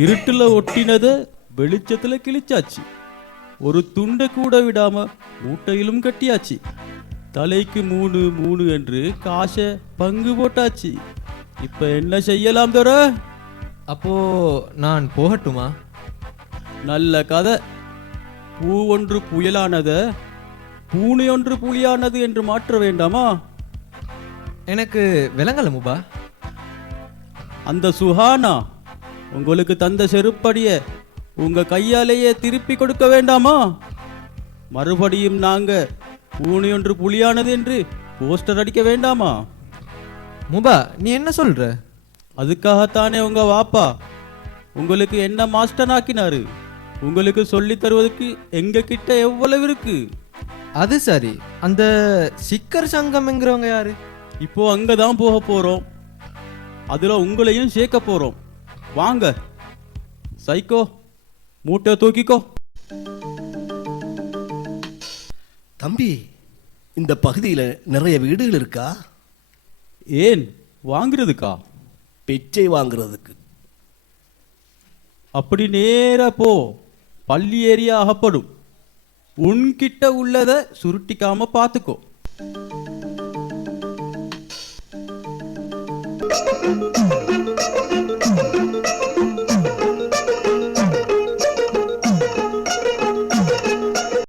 இருட்டுல ஒட்டினத வெளிச்சத்துல கிழிச்சாச்சு. ஒரு துண்டை கூட விடாம மூட்டையிலும் கட்டியாச்சு. தலைக்கு 3 3 என்று காசை பங்கு போட்டாச்சு. இப்ப என்ன செய்யலாம் தோர? அப்போ நான் போகட்டுமா? நல்ல கதை. பூ ஒன்று புயலானத பூனை ஒன்று புலியானது என்று மாற்ற வேண்டாமா? எனக்கு விளங்கல முபா. அந்த சுஹானா உங்களுக்கு தந்த செருப்படிய உங்க கையாலேயே திருப்பி கொடுக்க வேண்டாமா? மறுபடியும் நாங்க பூனை ஒன்று புலியானது என்று போஸ்டர் அடிக்க வேண்டாமா? முபா, நீ என்ன சொல்ற? அதுக்காகத்தானே உங்க வாப்பா உங்களுக்கு என்ன மாஸ்டர் ஆக்கினாரு. உங்களுக்கு சொல்லி தருவதற்கு எங்க கிட்ட எவ்வளவு இருக்கு. அது சரி, அந்த சிக்கர் சங்கம்ங்கிறவங்க யாரு? இப்போ அங்கதான் போக போறோம். அதுல உங்களையும் சேர்க்க போறோம். வாங்க சைக்கோ, மூட்டை தூக்கிக்கோ. தம்பி, இந்த பகுதியில் நிறைய வீடுகள் இருக்கா? ஏன் வாங்குறதுக்கா? பிச்சை வாங்குறதுக்கு. அப்படி நேரா போ, பள்ளி ஏரியா அகப்படும். உன்கிட்ட உள்ளத சுருட்டிக்காம பாத்துக்கோ.